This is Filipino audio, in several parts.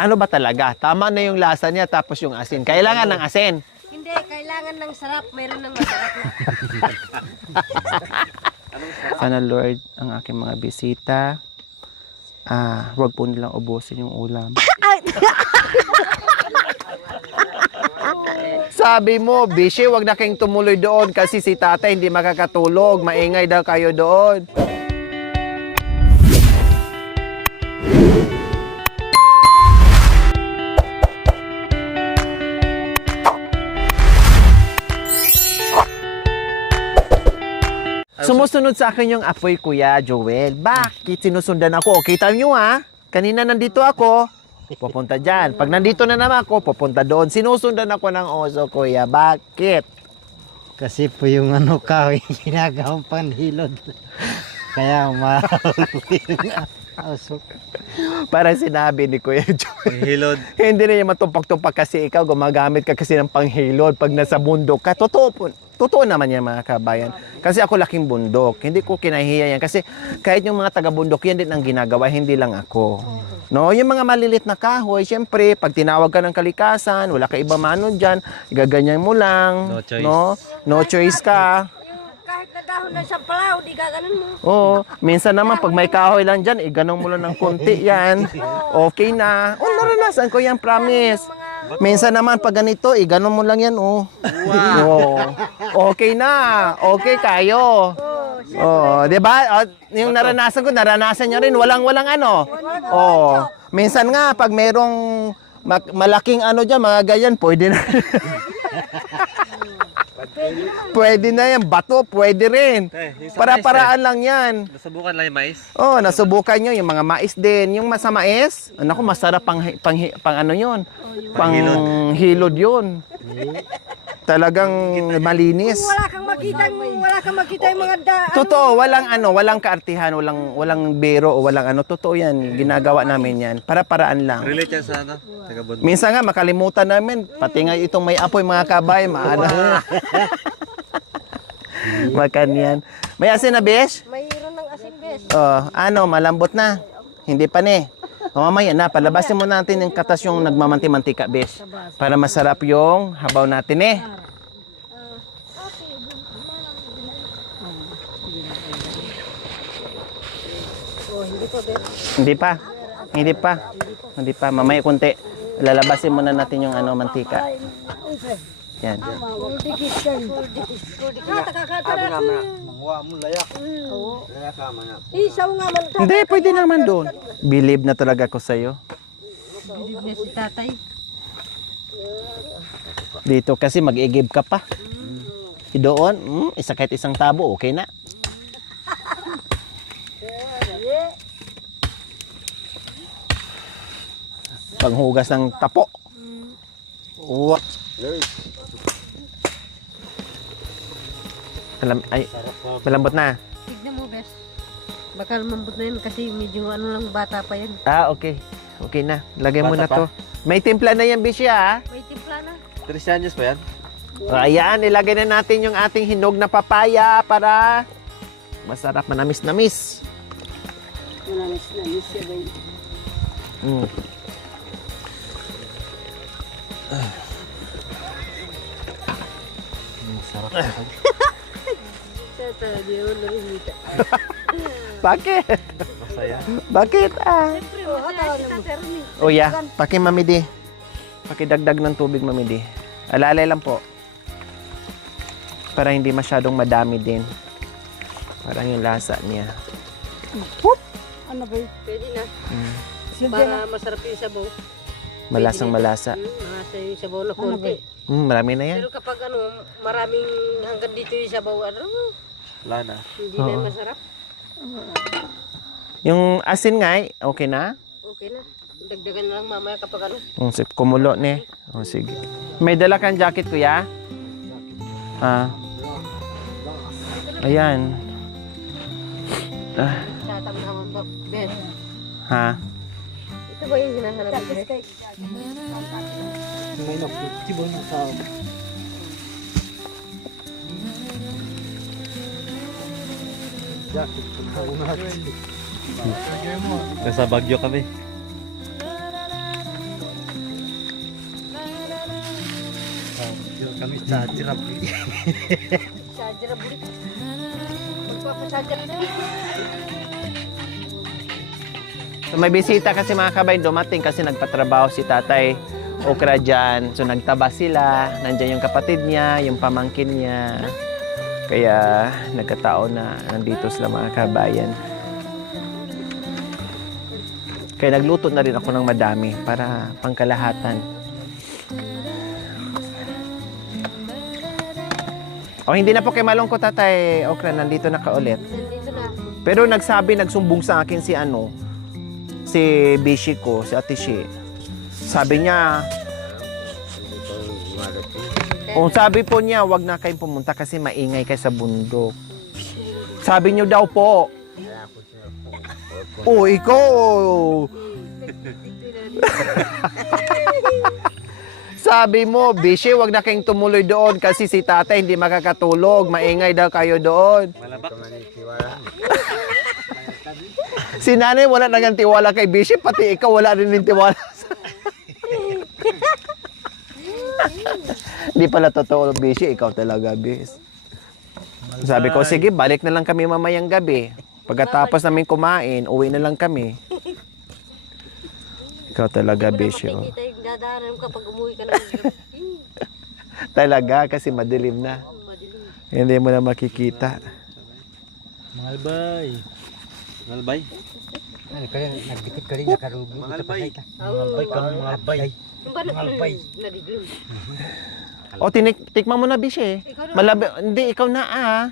Ano ba talaga? Tama na yung lasa niya tapos yung asin. Kailangan ng asin. Hindi, kailangan ng sarap. Meron ng masarap na. Sana Lord, ang aking mga bisita, huwag po nilang ubusin yung ulam. Sabi mo, Bishi, wag na kayong tumuloy doon kasi si tatay hindi makakatulog. Maingay daw kayo doon. Sumusunod sa akin yung apoy, Kuya Joel. Bakit sinusundan ako? Kita nyo kanina nandito ako, pupunta dyan. Pag nandito na naman ako, pupunta doon. Sinusundan ako ng oso, Kuya. Bakit? Kasi po yung kahoy ginagawang panhilod. Kaya umahuli yung aso. Parang sinabi ni Kuya Joel. Hilod. Hindi na yung matumpak-tumpak kasi ikaw, gumagamit ka kasi ng panghilod pag nasa bundok ka. Totoo po. Totoo naman yan mga kabayan. Kasi ako laking bundok. Hindi ko kinahiya yan. Kasi kahit yung mga taga-bundok, yan din ang ginagawa. Hindi lang ako. No, yung mga malilit na kahoy, syempre, pag tinawag ka ng kalikasan, wala ka iba mano dyan, igaganyan mo lang. No choice. No choice ka. Yung kahit na dahon na sa palaw, di gaganon mo. Oo. Minsan naman, pag may kahoy lang dyan, ganun mo lang ng konti yan. Okay na. Naranasan ko yan, promise. Minsan naman, pag ganito, ganun mo lang yan, Wow. Okay na. Okay kayo. Di ba? Yung naranasan nyo rin, walang ano. Minsan nga, pag merong malaking dyan, mga ganyan, pwede na. Pwede na yan. Bato, pwede rin. Para-paraan lang yan. Nasubukan lang yung mais? Nasubukan nyo yung mga mais din. Yung sa mais, naku, masarap pang ano yun. Pang hilod yun. Talagang malinis. Wala kang makita yung mga Totoo, walang kaartihan, walang biro o walang totoo yan. Ginagawa namin yan. Para-paraan lang. Relate yan sa taga-bundok. Minsan nga makalimutan namin, pati nga itong may apoy mga kabay, makanyan. May asin na, Besh? Mayroon ng asin, bes. Malambot na. Hindi pa ni. Mamaya na, palabasin mo natin yung katas yung nagmamanti-mantika, Besh. Para masarap yung habaw natin Hindi pa. Mamaya kunti. Lalabasin muna natin yung mantika. Yan. Hindi, pwede naman doon. Believe na talaga ako sa'yo. Bilib na si tatay. Dito kasi mag-igib ka pa. Doon, isa kahit isang tabo, okay na. Panghugas ng tapo. What? Malambot na. Tignan mo, bes. Baka mambot na yun kasi medyo lang bata pa yan. Okay. Okay na. Lagay mo na to. May timpla na yan, Bisya, May timpla na. 3 anyos pa yan? Ayan, ilagay na natin yung ating hinog na papaya para masarap, manamis-namis. Manamis siya ba yun? Masarap. Di ako narimita. Bakit? Masaya. Bakit? Siyempre, masaya si tatay rin. Yeah. Mamidi. Pakidagdag ng tubig, Mamidi. Alalay lang po. Para hindi masyadong madami din. Parang yung lasa niya. Ano ba yun? Pwede na. Para masarap yung sabaw. Malasang malasa. Malasa yung sabaw na konti. Marami na yan. Pero kapag maraming hanggang dito yung sabaw, Wala na. hindi na masarap. Yung asin nga, okay na? Okay na. Dagdagan na lang mamaya kapag Kumulo ni. Sige. May dala kang jacket, kuya? Ayan. Tatang naman ba? Ben. Ha? Ito ba yung hinahanap mo? May nakutibo na sa jacket. Nasa Baguio kami. Kami sa tirapi. Sadya bulit. Magpapasadya na. So, may bisita kasi mga kabayan, dumating kasi nagpatrabaho si Tatay Okra dyan. So nagtaba sila, nandyan yung kapatid niya, yung pamangkin niya. Kaya nagkataon na nandito sila mga kabayan. Kaya nagluto na rin ako ng madami para pangkalahatan. O hindi na po kayo malungkot, Tatay Okra, nandito na ka ulit. Nandito na. Pero nagsumbong sa akin si Bishi ko, si Ate Shi. Sabi niya, sabi po niya, wag na kayong pumunta kasi maingay kayo sa bundok. Sabi niyo daw po. Ikaw. Sabi mo, Bishi, wag na kayong tumuloy doon kasi si tatay hindi makakatulog. Maingay daw kayo doon. Malabak. Si nanay wala nang tiwala kay Bishi, pati ikaw wala rin ng tiwala. Hindi pala totoo, Bishi, ikaw talaga, Bis. Sabi ko, sige, balik na lang kami mamayang gabi. Pagkatapos namin kumain, uwi na lang kami. Ikaw talaga, Bishi. Oh. Makikita yung dadaanan kapag umuwi ka ng Talaga, kasi madilim na. Hindi mo na makikita. Mga albay. Malbay. Ano kaya nagdikit ka rin nakarubi. Malbay. Mga albay ka mga albay. Yung ba Malbay. nadiglim? O, tikman mo na, Bishi. Hindi, ikaw na, ah.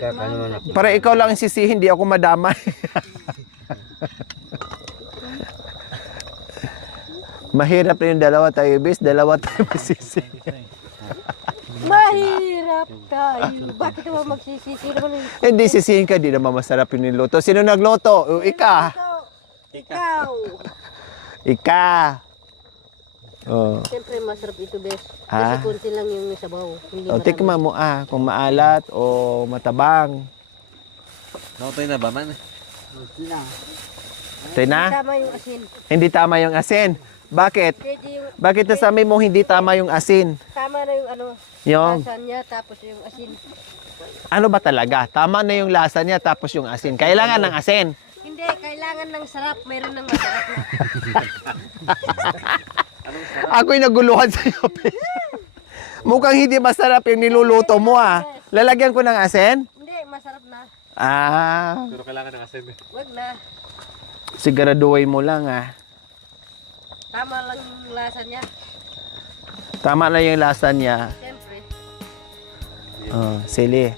Kakanuan ako. Para ikaw lang ang sisihin, hindi ako madamay. Mahirap na yung dalawa tayo, Bis. Dalawa tayo masisi. Mahirap tayo. Bakit naman magsisisi naman? Hindi sisihin ka, di naman masarap yung niluto. Sino nagluto? Ika. Ikaw. Ika. Oh. Siyempre masarap ito, Bes. Ah? Kasi konti lang yung sabaw. Hindi O, tikman mo kung maalat o matabang. Nakutay na ba man? Tayo na? Tama yung asin. Hindi tama yung asin. Bakit? Pwede yung, Bakit nasabi mo hindi tama yung asin? tama na yung ano, Yung, lasa niya, tapos yung asin. ano ba talaga? Tama na yung lasa niya tapos yung asin. Kailangan ng asin. Hindi, kailangan ng sarap. Mayroon ng masarap na. Ako'y naguluhan sa'yo. Mukhang hindi masarap yung niluluto mo Lalagyan ko ng asin? Hindi, masarap na. Pero kailangan ng asin. Wag na. Siguraduhin mo lang Tama lang yung lasa niya. Tama na yung lasa niya. Siyempre. Sili.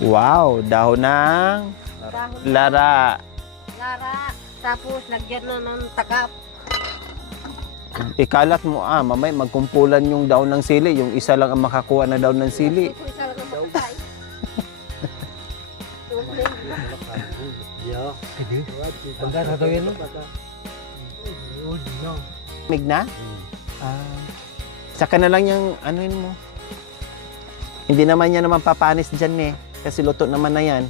Wow, dahon ng Dahon lara. Lara. Tapos, lagyan na ng takap. Ikalat mo mamay magkumpulan yung daon ng sili. Yung isa lang ang makakuha na daon ng sili. Ito isa lang ang makakain. Yo. Bangga na daw yan. Mig na? Saka na lang yung ano yun mo. Hindi naman yan naman papanis dyan kasi luto naman na yan.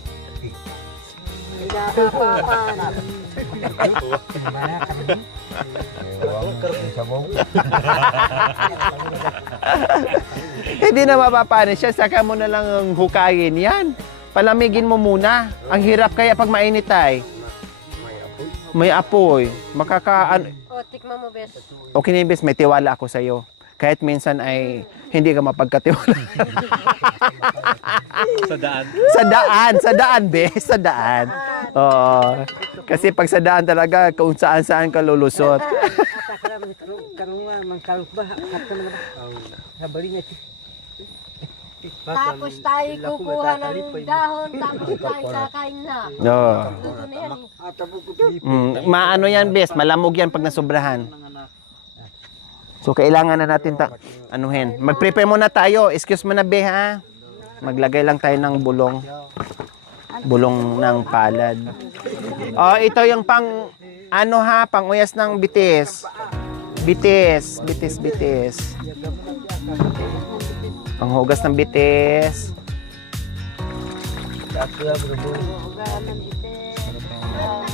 Hindi na mapapanis siya. Saka mo na lang ang hukayin yan. Palamigin mo muna. Ang hirap kaya pag mainit may apoy. Tikman mo, Bes. Okay na Bes, may tiwala ako sa'yo. Kahit minsan ay hindi ka mapagkatiwala. Sa daan, Bes. Sa daan. Oo. Kasi pag sa daan talaga, kung saan-saan ka lulusot. Tapos tayo kukuha ng dahon, tapos tayo kakain na. Oo. Luto na yan. Maano yan, Bes. Malamog yan pag nasobrahan. So, kailangan na natin anuhin. Mag-prepare muna tayo. Excuse mo na, Be, ha? Maglagay lang tayo ng bulong. Bulong ng palad. Ito yung pang-uyas ng bitis. Bitis. Panghugas ng bitis.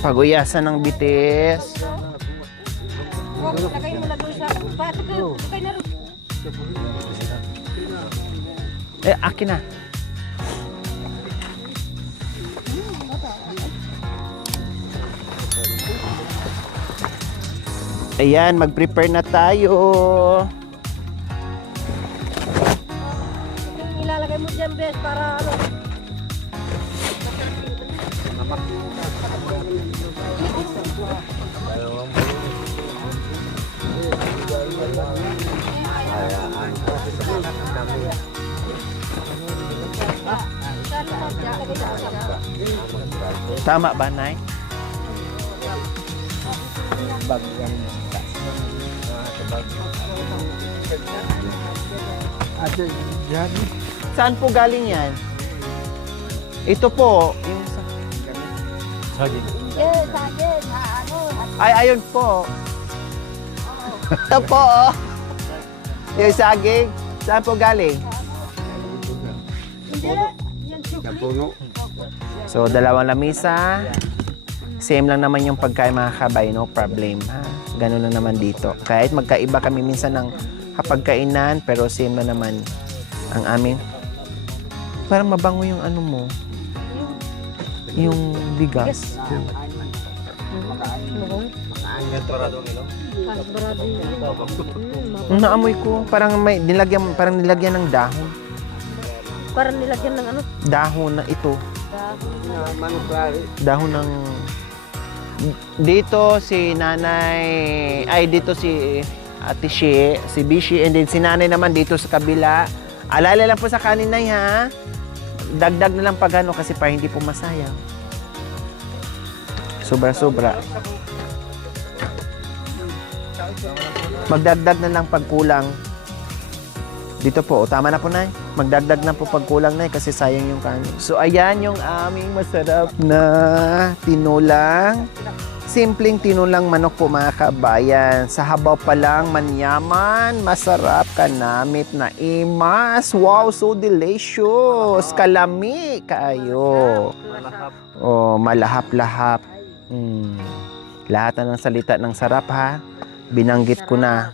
Paguyasan ng bitis. Lagay mo na doon sa pat. Lagay na rin. Akin na. Ayan, mag-prepare na tayo. Ilalagay mo dyan, bes, para ano. Tama ba, Nay? Saan po galing yan? Ito po. Yung Saging. Ay, ayun po. Ito po, oh. Yung saging. Saan po galing? So, dalawang lamisa. Same lang naman yung pagkain mga kabay, no problem, ha? Ganun lang naman dito. Kahit magkaiba kami minsan ng pagkainan, pero same lang naman ang aming. Parang mabango yung ano mo. Yung bigas. Naamoy ko, parang may nilagyan ng dahon. Para nilagyan ng ano? Dahon na ito. Dahon ng dito si nanay, ay dito si ate Shie, si Bishi, and then si nanay naman dito sa kabila. Alala lang po sa kanin na ha. Dagdag na lang pag ano kasi para hindi po masayang. Sobra-sobra. Magdagdag na lang pag kulang. Dito po, tama na po, Nay. Magdagdag na po pag kulang, Nay, kasi sayang yung kanin. So, ayan yung aming masarap na tinulang. Simpleng tinulang manok po, mga kabayan. Sa habaw pa lang, manyaman, masarap, kanamit na imas. Wow, so delicious. Kalami kayo. Oh, malahap-lahap. Lahat na ng salita ng sarap, ha? Binanggit ko na.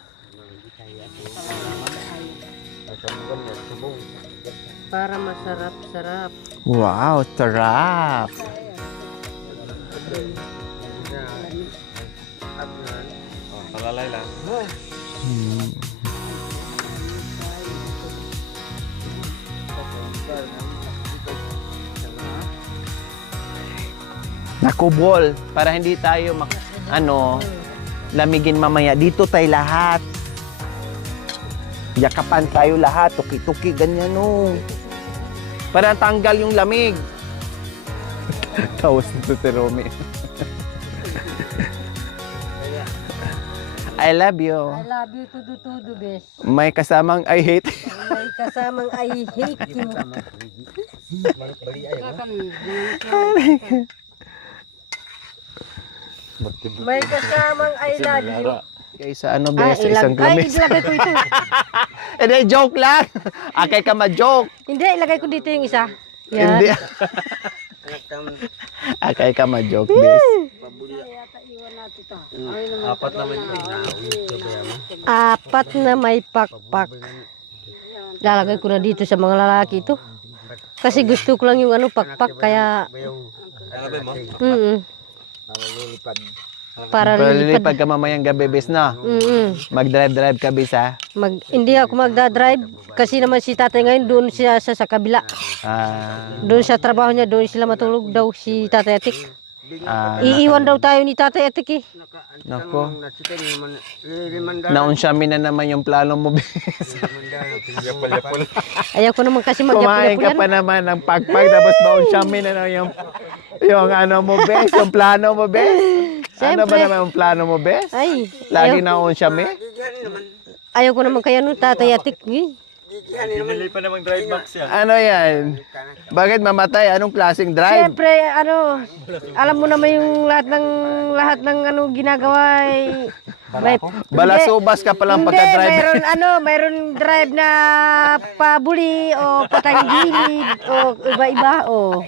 Para masarap-sarap. Wow, sarap. Palalay lang. Nakubol para hindi tayo lamigin mamaya. Dito tayo lahat. Yakapan tayo lahat. Tuki-tuki, ganyan no. Para tanggal yung lamig. Tawas nito si Romy. I love you. I love you, tudu-tudu, bes. May kasamang I hate. May kasamang I hate you. May kasamang I love you. Kaysa ano ba sa isang gamis? ilagay ko ito. Hindi, joke lang. Akay ka ma-joke. Hindi, ilagay ko dito yung isa. Yan. Hindi. Akay ka ma-joke, bes. Apat naman yun. Apat na may pakpak. Lalagay ko na dito sa mga lalaki ito. Kasi gusto ko lang yung pakpak, kaya... Alabay mo? Para lilipad. Lilipad ka mamayang gabi, bes, na. Mag-drive-drive ka, bes, ha? Hindi ako magdadrive kasi naman si tatay ngayon doon siya sa kabila. Doon sa trabaho niya, doon sila matulog daw si Tatay Atik. Iiwan daw tayo ni Tatay Atik eh. Nako. Naunsyamin na naman yung plano mo, bes. Yapol-yapol. Ayaw ko naman kasi Kumain ka magyapol-yapol pa naman ng pagpag, tapos naunsyamin na naman yung ano mo, bes, yung plano mo, bes. Ano ba Siyempre. naman yung plano mo, bes? Ay, Lagi naunsyamin? ayaw ko naman kaya nung Tatay Atik eh. Pinili pa namang drive box yan. Ano yan? Bakit mamatay? Anong klaseng drive? Siyempre, alam mo naman yung lahat ng ginagawa ay may Balasubas ka palang hindi, pagka-drive. mayroon drive na pabuli o patanggilid o iba-iba o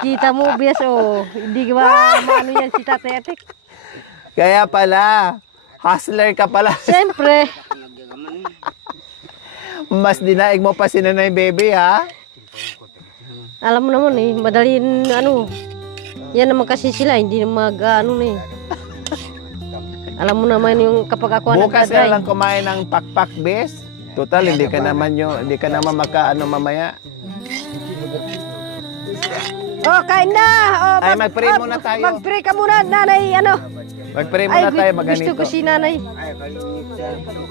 kita mo bias o hindi ba maano yan si Tatay Atik? Kaya pala, hustler ka pala. Siyempre, Mas dinaig mo pa si Nanay Baby, ha? Alam mo naman eh, madalin ano. Yan naman kasi sila, hindi na ano na eh. Alam mo naman yung kapag ako Bukas ka nagdadrive. lang kumain ng pakpak, bes. Total, hindi ka naman makaano mamaya. Oh, kain na! Oh, Ay, mag-pray muna tayo. Mag-pray ka muna, nanay, ano? Mag-pray muna tayo, gusto maganito. ko si nanay.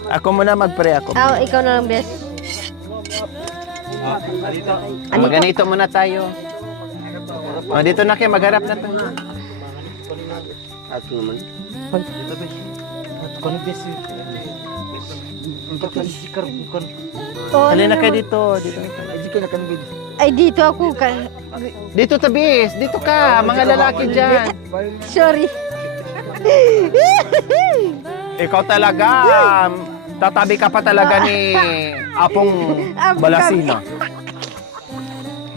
Ako muna mag-pray ako. Ikaw na lang, bes. Maganito muna tayo. O, dito na kayo, magharap na tayo. Ako naman. Oh, Halina kayo dito. Dito na tayo. ay, dito ako. Dito tabis, dito ka, mga lalaki dyan. Sorry. Ikaw talaga, tatabi ka pa talaga ni Apong Balasina.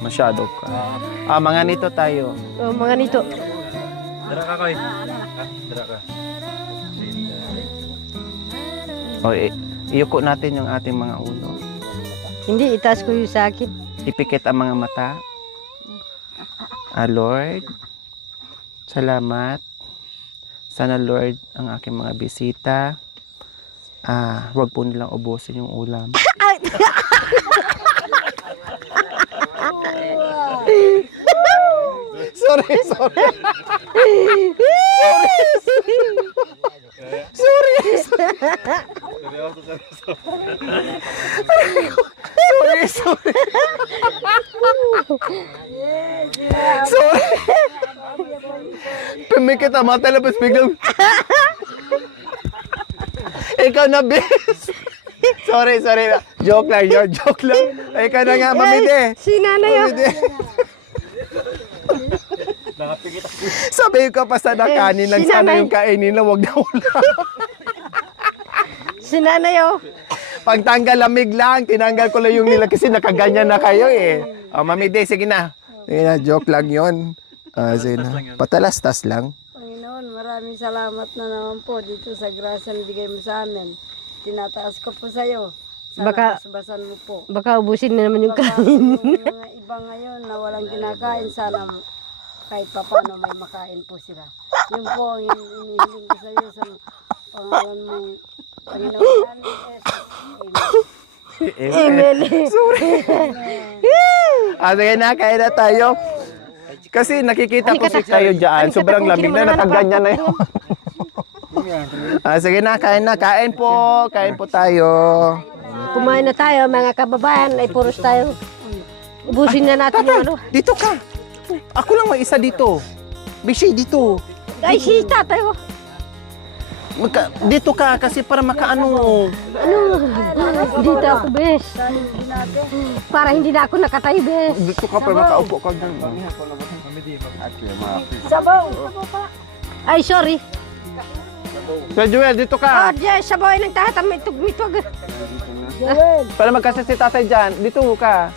Masyado ka. Mga nito tayo. Oh, mga nito. Dara ka, Koy. Dara ka. O, iyuko natin yung ating mga ulo. Hindi, itaas ko yung sa akin. Ipikit ang mga mata. Lord, salamat. Sana Lord, ang aking mga bisita, wag po nilang ubusin yung ulam. Sorry. Sorry. Pumikit ang mata, labas biglang. Ikaw na, bes. Sorry. Joke lang yun, joke lang. Ikaw na nga, mamide. Si nanay, oh. Mamide. Sabi ko pa sana kanin lang Si sana nanay. yung kainin na wag na ulam. Si nanay, oh. Pagtanggal lamig lang, tinanggal ko lang yung nila kasi nakaganyan na kayo eh. Mamide, sige na. Sige na, joke lang yun. Sige na. Patalastas lang. Panginoon, maraming salamat na naman po dito sa grasya na bigay mo sa amin. Tinataas ko po sa iyo. Sana Baka- basbasan mo po. Baka ubusin na naman yung Baka kanin. yung mga iba ngayon na walang kinakain, sana kahit papano may makain po sila. Yun po ang inihiling ko sa iyo sa pangalan mong Panginoon. Amen. Sige na, kaya na tayo. Kasi nakikita ko si tayo dyan. Sobrang lamig na, nakaganyan na yun. Sige na, kain po tayo. Kumain na tayo, mga kababayan. Ay, puros tayo. Ubusin na natin yung ano. Dito ka. Ako lang may isa dito. Bishi, dito. Ay, si tatay, oh. Dito ka kasi para makaano. Ano? Dito ako, bes. Para hindi na ako nakatayo, bes. Dito ka para makaupo ka dyan. Sabaw! Ay, sorry. Sir Joel, dito Oh, ka. diyan, sabay ng tahatam, may tugmitwag. Para magkasya si tatay dyan. Dito ka.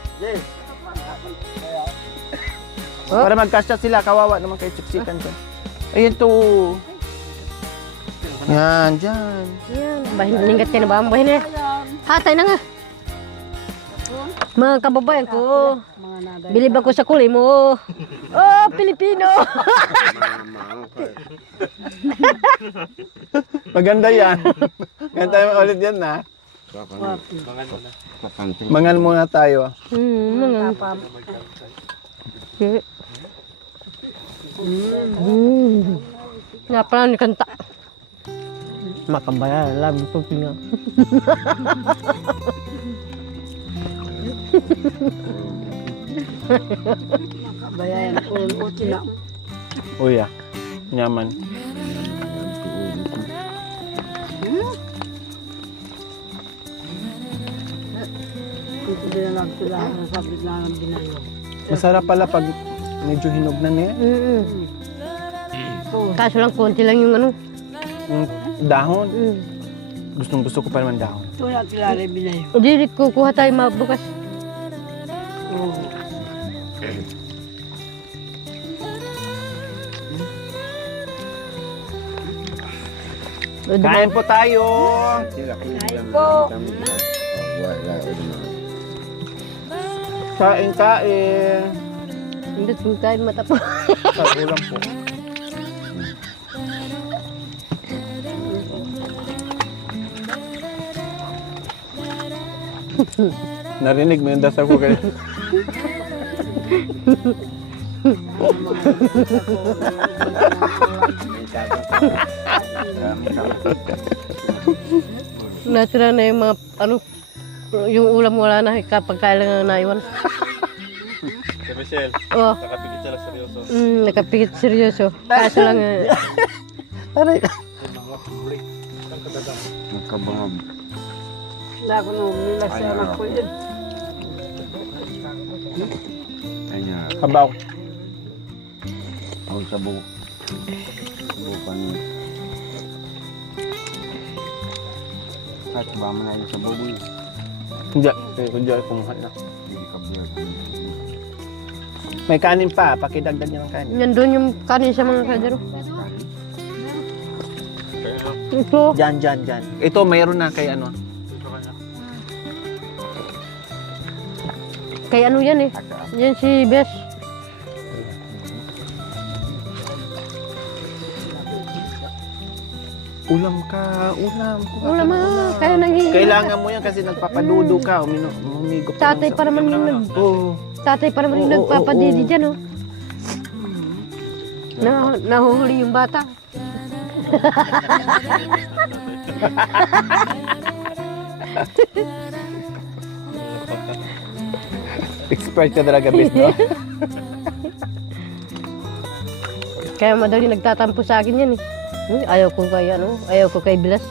Para magkasya sila. Kawawa naman kayo chiksikan dyan. Ayun to. Yan, dyan. Yan, bahin ningat ka na ba? Bahin na. Hatay na nga. Mga kababayan ko, bilib ako sa kulay mo. Oh, Pilipino. Maganda yan. Ganda mo ulit yan na. Mangan muna tayo. Mga. Napala ni kanta. Makabayan, labi ko pinga. Bayan ko, uti na. Uya, nyaman. Ito din lang sila sa bigla ng binayo. Masarap pala pag medyo hinog na niya. Kaso lang, konti lang yung ano. Yung dahon. Gustong gusto ko pa naman dahon. Ito na sila rin binayo. Hindi, kukuha tayo bukas. Kain po tayo. Kain po! Kain, kain. Hindi kung tayo matapo. Sa ulam po. Narinig mo yung dasal ko kayo. Natural na yung mga, ano, yung ulam wala na kapag kailangan naiwan. Si Michelle, Oh, nakapigit siya lang seryoso. nakapikit seryoso. Kaso lang, Aray. Nakabangab. Hindi ako nung nila sa anak ko yun. Kanya, Kabaw. ang sabo. Subukan niya. Kahit ba mo na yung sabo mo yun. Hindi. Hindi ako kumuha na. Hindi ka biyag. May kanin pa. Pakidagdag niya ng kanin. yan doon yung kanin sa mga kadero. Ito. Diyan. Ito, mayroon na kay ano. Kay ano yan eh. Yan si Bes. Ulam ka. Ulam. Ulam ah. Kaya nanghihingi. Kailangan mo yan kasi nagpapadudo ka. Humigop ka Tatay ng- pa naman yung Oo. tatay pa naman yung Oo, nagpapadidi oo. dyan oh. Nahuhuli yung bata. Expert ka talaga, Bis, no? Kaya madali nagtatampo sa akin yan eh. Ayaw ko kay ano, ayaw ko kay Bilas.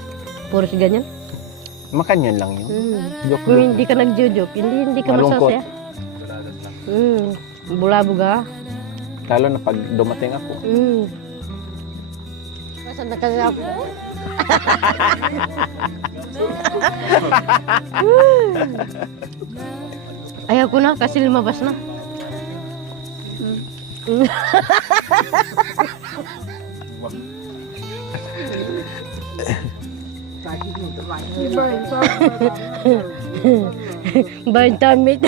Puros ganyan. Makanyan lang yun. Joke, Kung joke. hindi ka nagjo-joke, hindi ka Malungkot. masasaya. Bulabog ka. Lalo na pag dumating ako. Saan na kasi ako? Ayaw ko na kasi lumabas na. Burn tummy.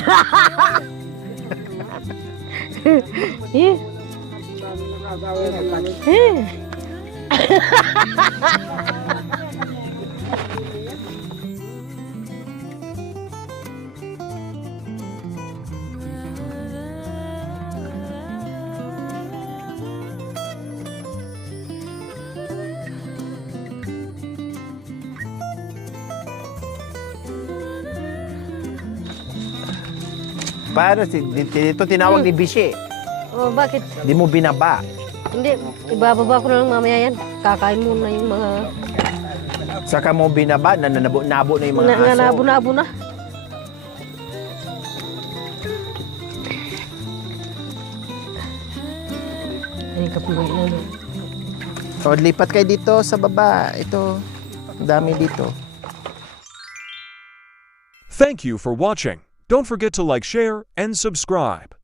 Paano? Ito tinawag ni Bishi. Oh, bakit? Di mo binaba. Hindi, ibababa ko na lang mamaya yan. Kakain muna yung mga Saka mo binaba, nabo na yung mga aso. nabo na. Ay, kapag O, lipat kayo dito sa baba. Ito, dami dito. Thank you for watching. Don't forget to like, share, and subscribe.